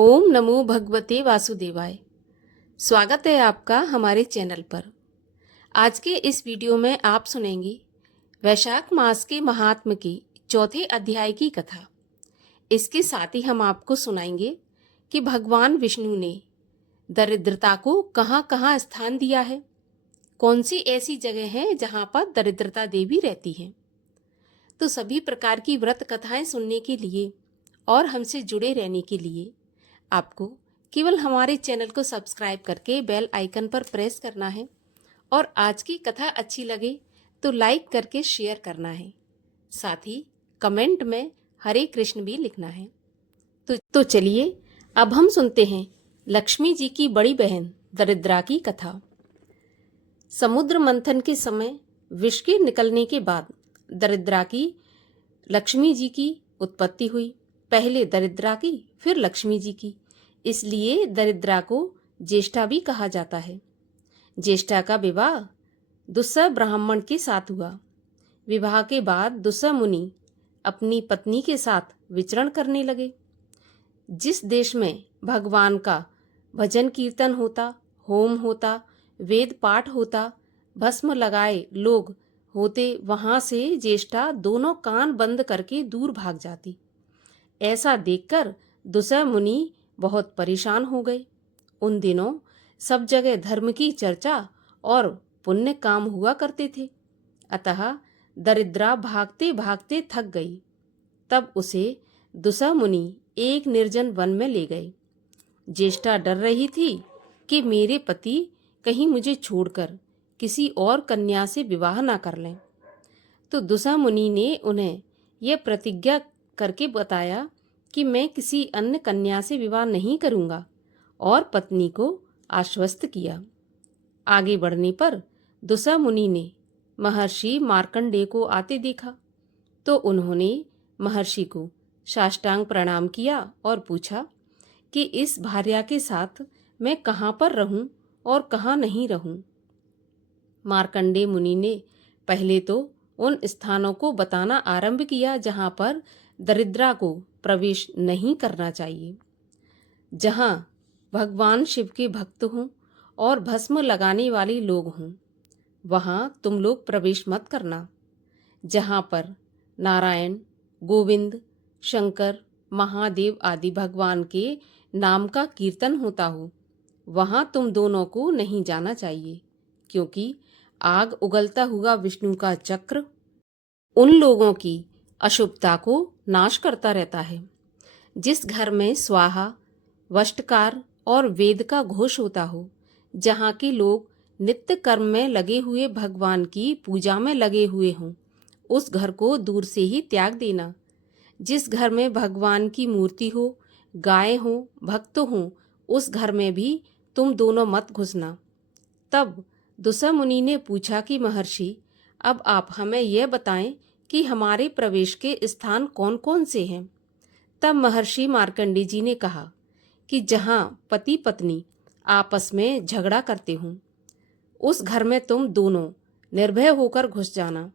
ओम नमो भगवते वासुदेवाय। स्वागत है आपका हमारे चैनल पर। आज के इस वीडियो में आप सुनेंगे वैशाख मास के महात्म की चौथे अध्याय की कथा। इसके साथ ही हम आपको सुनाएंगे कि भगवान विष्णु ने दरिद्रता को कहाँ कहाँ स्थान दिया है, कौन सी ऐसी जगह है जहाँ पर दरिद्रता देवी रहती है। तो सभी प्रकार की व्रत कथाएं सुनने के लिए और हमसे जुड़े रहने के लिए आपको केवल हमारे चैनल को सब्सक्राइब करके बेल आइकन पर प्रेस करना है और आज की कथा अच्छी लगे तो लाइक करके शेयर करना है। साथ ही कमेंट में हरे कृष्ण भी लिखना है। तो चलिए अब हम सुनते हैं लक्ष्मी जी की बड़ी बहन दरिद्रा की कथा। समुद्र मंथन के समय विष के निकलने के बाद दरिद्रा की लक्ष्मी जी की उत्पत्ति हुई। पहले दरिद्रा की फिर लक्ष्मी जी की, इसलिए दरिद्रा को ज्येष्ठा भी कहा जाता है। ज्येष्ठा का विवाह दुस्सह ब्राह्मण के साथ हुआ। विवाह के बाद दुस्सह मुनि अपनी पत्नी के साथ विचरण करने लगे। जिस देश में भगवान का भजन कीर्तन होता, होम होता, वेद पाठ होता, भस्म लगाए लोग होते, वहां से ज्येष्ठा दोनों कान बंद करके दूर भाग जाती। ऐसा देखकर दुस्सह मुनि बहुत परेशान हो गए। उन दिनों सब जगह धर्म की चर्चा और पुण्य काम हुआ करते थे। अतः दरिद्रा भागते भागते थक गई। तब उसे दुस्सह मुनि एक निर्जन वन में ले गए। ज्येष्ठा डर रही थी कि मेरे पति कहीं मुझे छोड़कर किसी और कन्या से विवाह न कर लें। तो दुस्सह मुनि ने उन्हें यह प्रतिज्ञा करके बताया कि मैं किसी अन्य कन्या से विवाह नहीं करूंगा, और पत्नी को आश्वस्त किया। आगे बढ़ने पर दुस्सह मुनि ने महर्षि मार्कंडेय को आते देखा तो उन्होंने महर्षि को साष्टांग प्रणाम किया और पूछा कि इस भार्या के साथ मैं कहाँ पर रहूं और कहाँ नहीं रहूं। मार्कंडेय मुनि ने पहले तो उन स्थानों को बताना आरंभ किया जहां पर दरिद्रा को प्रवेश नहीं करना चाहिए। जहां भगवान शिव के भक्त हों और भस्म लगाने वाले लोग हों, वहां तुम लोग प्रवेश मत करना। जहां पर नारायण, गोविंद, शंकर, महादेव आदि भगवान के नाम का कीर्तन होता हो, वहां तुम दोनों को नहीं जाना चाहिए, क्योंकि आग उगलता हुआ विष्णु का चक्र उन लोगों की अशुभता को नाश करता रहता है। जिस घर में स्वाहा, वष्टकार और वेद का घोष होता हो, जहाँ के लोग नित्य कर्म में लगे हुए भगवान की पूजा में लगे हुए हों, उस घर को दूर से ही त्याग देना। जिस घर में भगवान की मूर्ति हो, गाय हो, भक्त हो, उस घर में भी तुम दोनों मत घुसना। तब दुस्सह मुनि ने पूछा कि महर्षि, अब आप हमें यह बताएं कि हमारे प्रवेश के स्थान कौन कौन से हैं। तब महर्षि मार्कंडेय जी ने कहा कि जहाँ पति पत्नी आपस में झगड़ा करते हों, उस घर में तुम दोनों निर्भय होकर घुस जाना।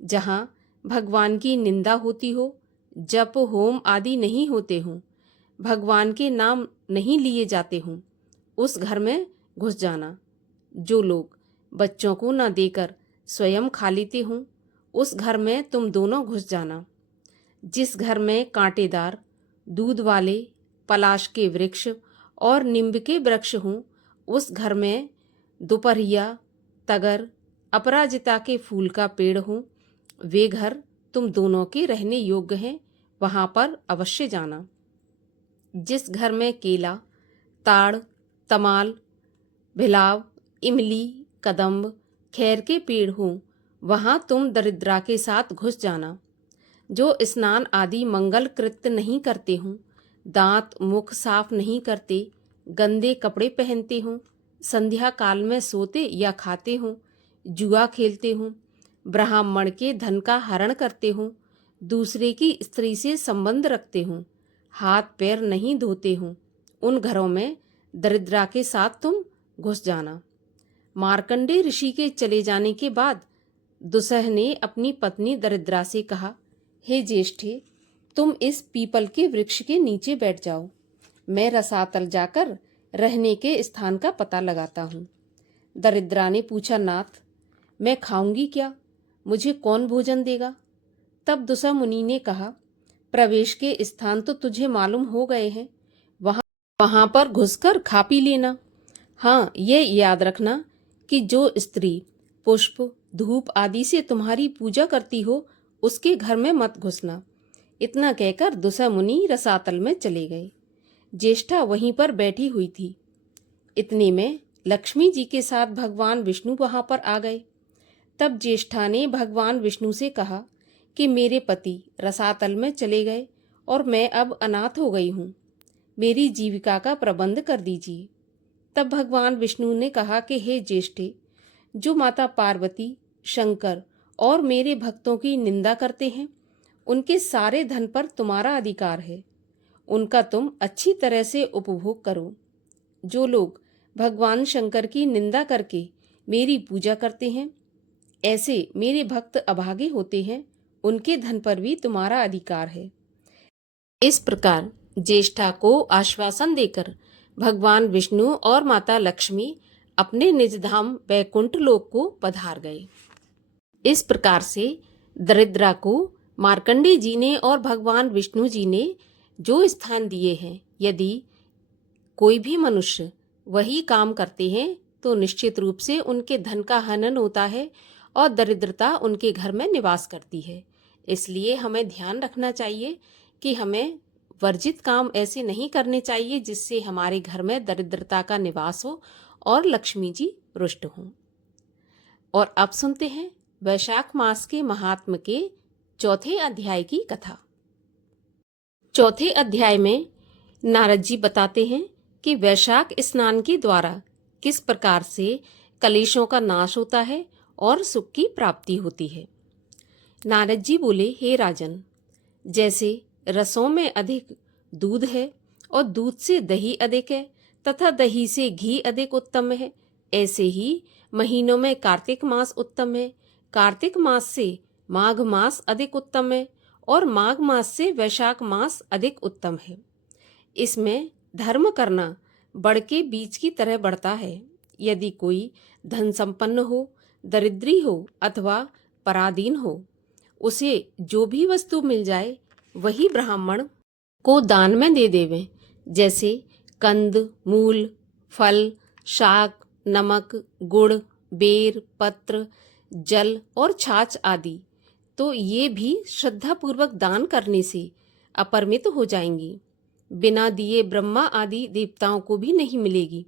जहाँ भगवान की निंदा होती हो, जप होम आदि नहीं होते हों, भगवान के नाम नहीं लिए जाते हों, उस घर में घुस जाना। जो लोग बच्चों को न देकर स्वयं खा लेते हों, उस घर में तुम दोनों घुस जाना। जिस घर में कांटेदार, दूध वाले, पलाश के वृक्ष और नींब के वृक्ष हों, उस घर में दोपहरिया, तगर, अपराजिता के फूल का पेड़ हो, वे घर तुम दोनों के रहने योग्य हैं, वहां पर अवश्य जाना। जिस घर में केला, ताड़, तमाल, भिलाव, इमली, कदम्ब, खैर के पेड़ हों, वहां तुम दरिद्रा के साथ घुस जाना। जो स्नान आदि मंगल कृत्य नहीं करते हों, दांत मुख साफ नहीं करते, गंदे कपड़े पहनते हों, संध्या काल में सोते या खाते हों, जुआ खेलते हों, ब्राह्मण के धन का हरण करते हों, दूसरे की स्त्री से संबंध रखते हों, हाथ पैर नहीं धोते हों, उन घरों में दरिद्रा के साथ तुम घुस जाना। मार्कंडेय ऋषि के चले जाने के बाद दुस्सह ने अपनी पत्नी दरिद्रा से कहा, हे ज्येष्ठे, तुम इस पीपल के वृक्ष के नीचे बैठ जाओ। मैं रसातल जाकर रहने के स्थान का पता लगाता हूँ। दरिद्रा ने पूछा, नाथ, मैं खाऊंगी क्या? मुझे कौन भोजन देगा? तब दुसा मुनि ने कहा, प्रवेश के स्थान तो तुझे मालूम हो गए हैं, वहां पर घुसकर खा पी लेना। हाँ, ये याद रखना कि जो स्त्री पुष्प, धूप आदि से तुम्हारी पूजा करती हो, उसके घर में मत घुसना। इतना कहकर दुसा मुनि रसातल में चले गए। ज्येष्ठा वहीं पर बैठी हुई थी। इतने में लक्ष्मी जी के साथ भगवान विष्णु वहां पर आ गए। तब ज्येष्ठा ने भगवान विष्णु से कहा कि मेरे पति रसातल में चले गए और मैं अब अनाथ हो गई हूँ, मेरी जीविका का प्रबंध कर दीजिए। तब भगवान विष्णु ने कहा कि हे ज्येष्ठे, जो माता पार्वती, शंकर और मेरे भक्तों की निंदा करते हैं, उनके सारे धन पर तुम्हारा अधिकार है। उनका तुम अच्छी तरह से उपभोग करो। जो लोग भगवान शंकर की निंदा करके मेरी पूजा करते हैं, ऐसे मेरे भक्त अभागे होते हैं, उनके धन पर भी तुम्हारा अधिकार है। इस प्रकार ज्येष्ठा को आश्वासन देकर भगवान विष्णु और माता लक्ष्मी अपने निज धाम वैकुंठ लोक को पधार गए। इस प्रकार से दरिद्रा को मार्कंडे जी ने और भगवान विष्णु जी ने जो स्थान दिए हैं, यदि कोई भी मनुष्य वही काम करते हैं तो निश्चित रूप से उनके धन का हनन होता है और दरिद्रता उनके घर में निवास करती है। इसलिए हमें ध्यान रखना चाहिए कि हमें वर्जित काम ऐसे नहीं करने चाहिए जिससे हमारे घर में दरिद्रता का निवास हो और लक्ष्मी जी रुष्ट हों। और अब सुनते हैं वैशाख मास के महात्म के चौथे अध्याय की कथा। चौथे अध्याय में नारद जी बताते हैं कि वैशाख स्नान के द्वारा किस प्रकार से कलेशों का नाश होता है और सुख की प्राप्ति होती है। नारद जी बोले, हे राजन, जैसे रसों में अधिक दूध है और दूध से दही अधिक है तथा दही से घी अधिक उत्तम है, ऐसे ही महीनों में कार्तिक मास उत्तम है, कार्तिक मास से माघ मास अधिक उत्तम है और माघ मास से वैशाख मास अधिक उत्तम है। इसमें धर्म करना बढ़ के बीज की तरह बढ़ता है। यदि कोई धन संपन्न हो, दरिद्री हो अथवा पराधीन हो, उसे जो भी वस्तु मिल जाए वही ब्राह्मण को दान में दे देवे, जैसे कंद, मूल, फल, शाक, नमक, गुड़, बेर, पत्र, जल और छाछ आदि। तो ये भी श्रद्धा पूर्वक दान करने से अपरिमित हो जाएंगी। बिना दिए ब्रह्मा आदि देवताओं को भी नहीं मिलेगी।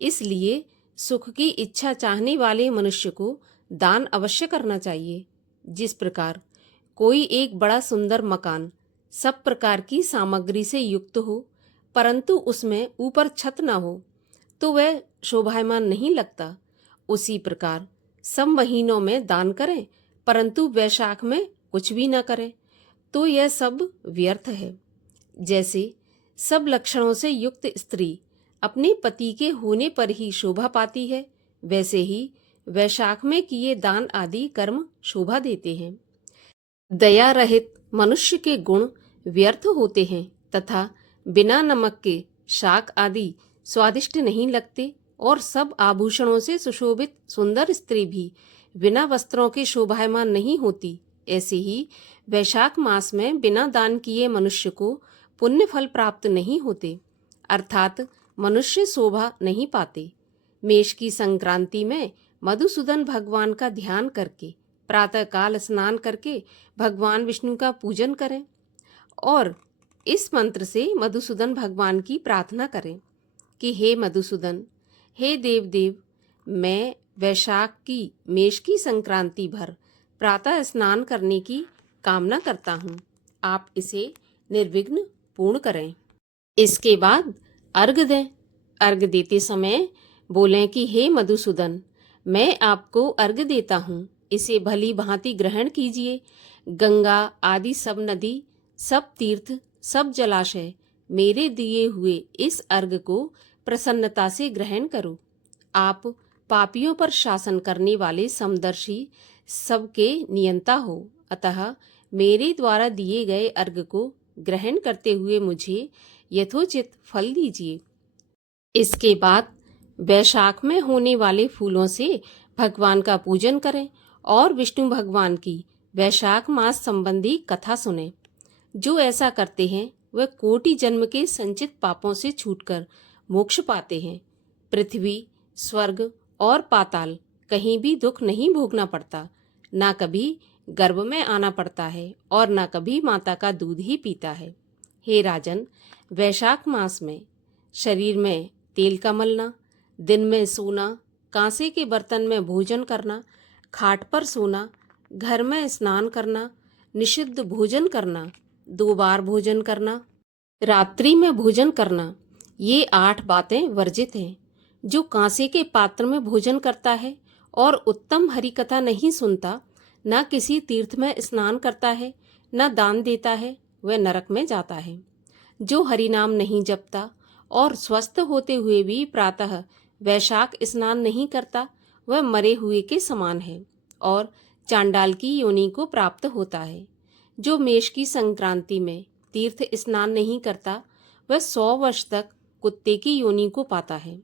इसलिए सुख की इच्छा चाहने वाले मनुष्य को दान अवश्य करना चाहिए। जिस प्रकार कोई एक बड़ा सुंदर मकान सब प्रकार की सामग्री से युक्त हो, परंतु उसमें ऊपर छत न हो, तो वह शोभायमान नहीं लगता, उसी प्रकार सब महीनों में दान करें, परंतु वैशाख में कुछ भी न करें, तो यह सब व्यर्थ है। जैसे सब लक्षणों से युक्त स्त्री अपने पति के होने पर ही शोभा पाती है, वैसे ही वैशाख में किए दान आदि कर्म शोभा देते हैं। दया रहित मनुष्य के गुण व्यर्थ होते हैं तथा बिना नमक के शाक आदि स्वादिष्ट नहीं लगते और सब आभूषणों से सुशोभित सुंदर स्त्री भी बिना वस्त्रों के शोभायमान नहीं होती। ऐसे ही वैशाख मास में बिना दान किए मनुष्य को पुण्य फल प्राप्त नहीं होते, अर्थात मनुष्य शोभा नहीं पाते। मेष की संक्रांति में मधुसूदन भगवान का ध्यान करके प्रातःकाल स्नान करके भगवान विष्णु का पूजन करें और इस मंत्र से मधुसूदन भगवान की प्रार्थना करें कि हे मधुसूदन, हे देवदेव, मैं वैशाख की मेष की संक्रांति भर प्रातः स्नान करने की कामना करता हूँ, आप इसे निर्विघ्न पूर्ण करें। इसके बाद अर्घ दें। अर्घ देते समय बोलें कि हे मधुसूदन, मैं आपको अर्घ देता हूँ, इसे भली भांति ग्रहण कीजिए। गंगा आदि सब नदी, सब तीर्थ, सब जलाशय मेरे दिए हुए इस अर्घ को प्रसन्नता से ग्रहण करो। आप पापियों पर शासन करने वाले समदर्शी सबके नियंता हो, अतः मेरे द्वारा दिए गए अर्घ को ग्रहण करते हुए मुझे यथोचित फल दीजिए। इसके बाद वैशाख में होने वाले फूलों से भगवान का पूजन करें और विष्णु भगवान की वैशाख मास संबंधी कथा सुनें। जो ऐसा करते हैं वह कोटि जन्म के संचित पापों से छूटकर मोक्ष पाते हैं। पृथ्वी, स्वर्ग और पाताल कहीं भी दुख नहीं भोगना पड़ता, ना कभी गर्भ में आना पड़ता है और ना कभी माता का दूध ही पीता है। हे राजन, वैशाख मास में शरीर में तेल का मलना, दिन में सोना, कांसे के बर्तन में भोजन करना, खाट पर सोना, घर में स्नान करना, निषिद्ध भोजन करना, 2 बार भोजन करना, रात्रि में भोजन करना, ये 8 बातें वर्जित हैं। जो कांसे के पात्र में भोजन करता है और उत्तम हरि कथा नहीं सुनता, न किसी तीर्थ में स्नान करता है, न दान देता है, वह नरक में जाता है। जो हरि नाम नहीं जपता और स्वस्थ होते हुए भी प्रातः वैशाख स्नान नहीं करता, वह मरे हुए के समान है और चांडाल की योनि को प्राप्त होता है। जो मेष की संक्रांति में तीर्थ स्नान नहीं करता, वह 100 वर्ष तक कुत्ते की योनि को पाता है।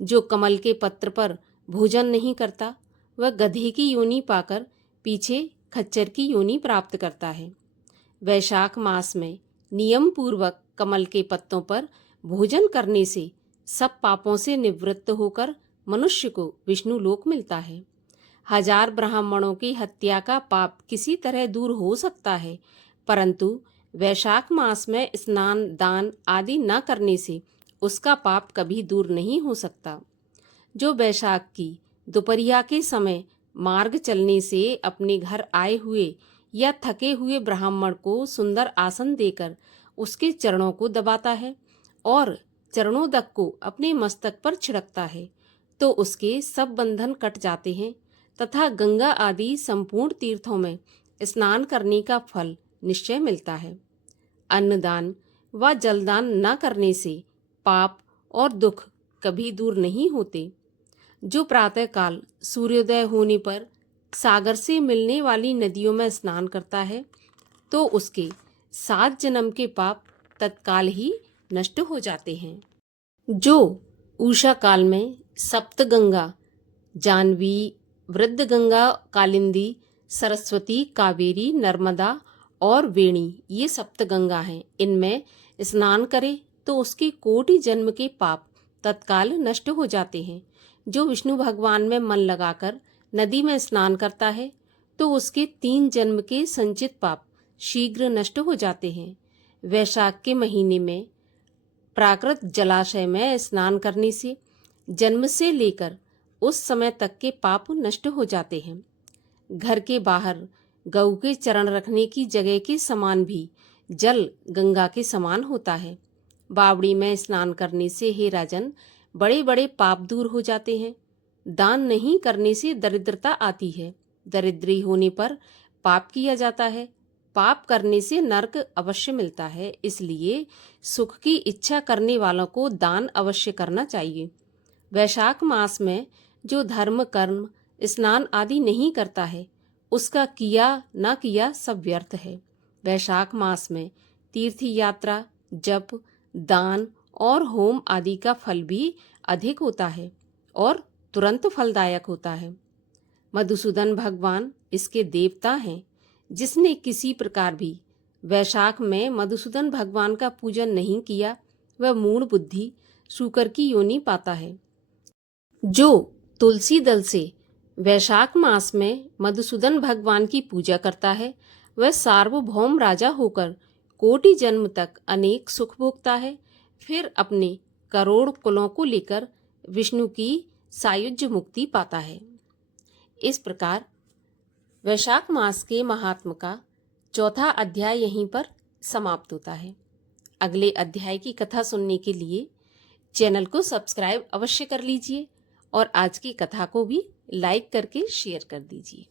जो कमल के पत्र पर भोजन नहीं करता, वह गधे की योनि पाकर पीछे खच्चर की योनि प्राप्त करता है। वैशाख मास में नियम पूर्वक कमल के पत्तों पर भोजन करने से सब पापों से निवृत्त होकर मनुष्य को विष्णु लोक मिलता है। 1000 ब्राह्मणों की हत्या का पाप किसी तरह दूर हो सकता है, परंतु वैशाख मास में स्नान, दान आदि न करने से उसका पाप कभी दूर नहीं हो सकता। जो वैशाख की दोपहरिया के समय मार्ग चलने से अपने घर आए हुए या थके हुए ब्राह्मण को सुंदर आसन देकर उसके चरणों को दबाता है और चरणोदक को अपने मस्तक पर छिड़कता है, तो उसके सब बंधन कट जाते हैं तथा गंगा आदि संपूर्ण तीर्थों में स्नान करने का फल निश्चय मिलता है। अन्नदान व जलदान न करने से पाप और दुख कभी दूर नहीं होते। जो प्रातःकाल सूर्योदय होने पर सागर से मिलने वाली नदियों में स्नान करता है, तो उसके 7 जन्म के पाप तत्काल ही नष्ट हो जाते हैं। जो उषा काल में सप्त गंगा, जानवी, वृद्ध गंगा, कालिंदी, सरस्वती, कावेरी, नर्मदा और वेणी, ये सप्त गंगा हैं, इनमें स्नान करे तो उसके कोटि जन्म के पाप तत्काल नष्ट हो जाते हैं। जो विष्णु भगवान में मन लगाकर नदी में स्नान करता है, तो उसके 3 जन्म के संचित पाप शीघ्र नष्ट हो जाते हैं। वैशाख के महीने में प्राकृत जलाशय में स्नान करने से जन्म से लेकर उस समय तक के पाप नष्ट हो जाते हैं। घर के बाहर गऊ के चरण रखने की जगह के समान भी जल गंगा के समान होता है। बावड़ी में स्नान करने से हे राजन, बड़े बड़े पाप दूर हो जाते हैं। दान नहीं करने से दरिद्रता आती है। दरिद्री होने पर पाप किया जाता है। पाप करने से नरक अवश्य मिलता है। इसलिए सुख की इच्छा करने वालों को दान अवश्य करना चाहिए। वैशाख मास में जो धर्म, कर्म, स्नान आदि नहीं करता है, उसका किया न किया सब व्यर्थ है। वैशाख मास में तीर्थ यात्रा, जप, दान और होम आदि का फल भी अधिक होता है और तुरंत फलदायक होता है। मधुसूदन भगवान इसके देवता हैं। जिसने किसी प्रकार भी वैशाख में मधुसूदन भगवान का पूजन नहीं किया, वह मूढ़ बुद्धि शूकर की योनि पाता है। जो तुलसी दल से वैशाख मास में मधुसूदन भगवान की पूजा करता है, वह सार्वभौम राजा होकर कोटि जन्म तक अनेक सुख भोगता है। फिर अपने करोड़ कुलों को लेकर विष्णु की सायुज्य मुक्ति पाता है। इस प्रकार वैशाख मास के महात्म का 4था अध्याय यहीं पर समाप्त होता है। अगले अध्याय की कथा सुनने के लिए चैनल को सब्सक्राइब अवश्य कर लीजिए और आज की कथा को भी लाइक करके शेयर कर दीजिए।